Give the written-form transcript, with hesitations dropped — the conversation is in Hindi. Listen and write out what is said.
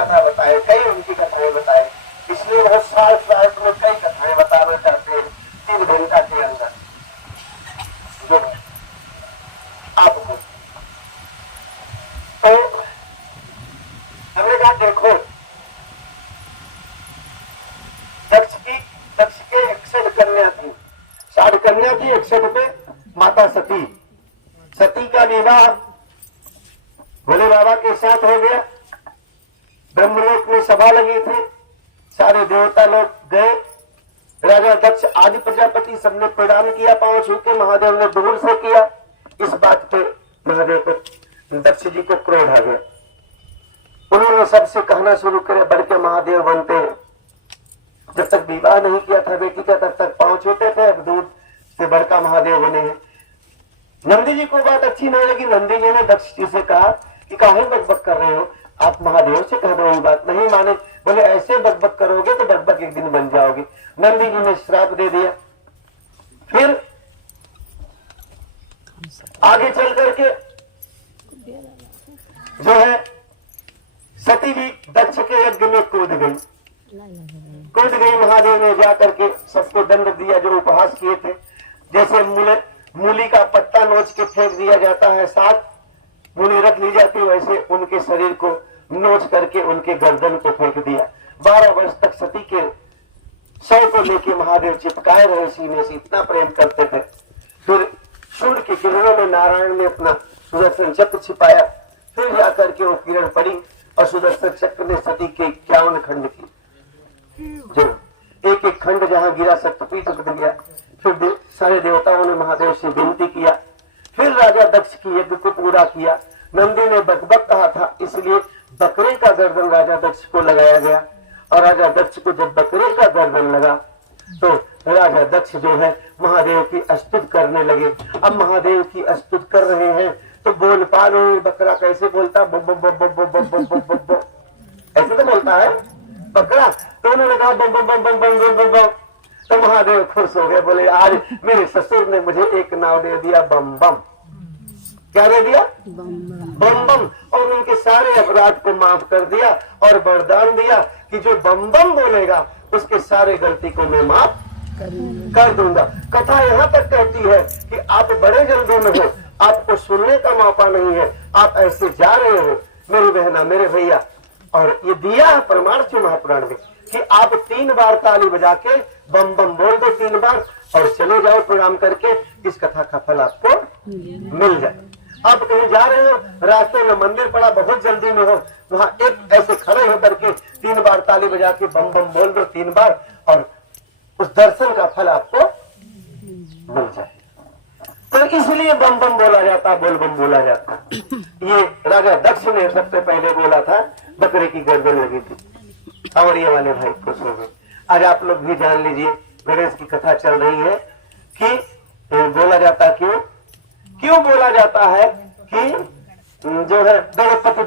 गाथा बताए, कई उनकी कथाएं बताए, इसलिए बहुत साल में कई कथाएं बताना चाहते हैं 3 घंटा के अंदर जो आपको। तो हमने कहा देखो दक्ष के 61 कन्या थी, 60 कन्या थी, 61 पे माता सती। सती का विवाह भोले बाबा के साथ हो गया। ब्रह्मलोक में सभा लगी थी, सारे देवता लोग गए, राजा दक्ष आदि प्रजापति सबने प्रणाम किया, पांव छू के। महादेव ने दूर से किया। इस बात पे महादेव को दक्ष जी को क्रोध आ गया। उन्होंने सबसे कहना शुरू करे, बढ़ के महादेव बनते हैं। जब तक विवाह नहीं किया था बेटी का तब तक पांव छूते थे, अब दूर से बड़का महादेव बने हैं। नंदी जी को बात अच्छी नहीं लगी। नंदी जी ने दक्ष जी से कहा कि काहे बकबक कर रहे हो, आप महादेव से कह दो, ये बात नहीं माने। बोले ऐसे बकबक करोगे तो बकबक एक दिन बन जाओगे। नंदी जी ने श्राप दे दिया। फिर आगे चल करके जो है सती जी दक्ष के यज्ञ में कूद गई। महादेव ने जाकर के सबको दंड दिया जो उपहास किए थे। जैसे मूली का पत्ता नोच के फेंक दिया जाता है, 7 मूली रख ली जाती, वैसे उनके शरीर को नोच करके उनके गर्दन को फेंक दिया। 12 वर्ष तक सती के शव को लेके महादेव चिपकाए रहे सीने से, इतना प्रेम करते थे। फिर सूर्य की किरणों में नारायण ने अपना सुदर्शन चक्र छिपाया। फिर जाकर के वो किरण पड़ी और सुदर्शन चक्र ने सती के 51 खंड की, जो एक एक खंड जहां गिरा शक्तिपीठ उठ गया। फिर सारे देवताओं ने महादेव से विनती किया। फिर राजा दक्ष की यज्ञ को पूरा किया। नंदी ने बकबक कहा था, इसलिए बकरे का गर्दन राजा दक्ष को लगाया गया। और राजा दक्ष को जब बकरे का गर्दन लगा तो राजा दक्ष जो है महादेव की स्तुति करने लगे। अब महादेव की स्तुति कर रहे हैं तो बोल पा रहे, बकरा कैसे बोलता, बब बब बब बब बब बब बब बब ऐसे तो बोलता है बकरा। तो उन्होंने कहा बम बम बम बम बम बम बम बम। तो महादेव खुश हो गए, बोले आज मेरे ससुर ने मुझे एक नाव दे दिया, बम बम। क्या दे दिया? बम बम। और उनके सारे अपराध को माफ कर दिया और वरदान दिया कि जो बम बम बोलेगा उसके सारे गलती को मैं माफ कर दूंगा। कथा यहाँ तक कहती है कि आप बड़े जल्दी में हो, आपको सुनने का मौका नहीं है, आप ऐसे जा रहे हो मेरी बहना मेरे भैया। और ये दिया है प्रमाण से महापुराण में कि आप 3 बार ताली बजा के बम बम बोल दो 3 बार और चले जाओ प्रणाम करके, इस कथा का फल आपको मिल जाए। आप कहीं जा रहे हो, रास्ते में मंदिर पड़ा, बहुत जल्दी में हो, वहां एक ऐसे खड़े होकर के 3 बार ताली बजा के बम बम बोल दो 3 बार और उस दर्शन का फल आपको मिल जाए। तो इसलिए बम बम बोला जाता, बोल बम बोला जाता। ये राजा दक्ष ने सबसे पहले बोला था, बकरे की गर्दन लगी थी और ये वाले भाई खुश हो गए। आज आप लोग भी जान लीजिए, गणेश की कथा चल रही है कि बोला जाता क्यों बोला जाता है कि जो है गणपति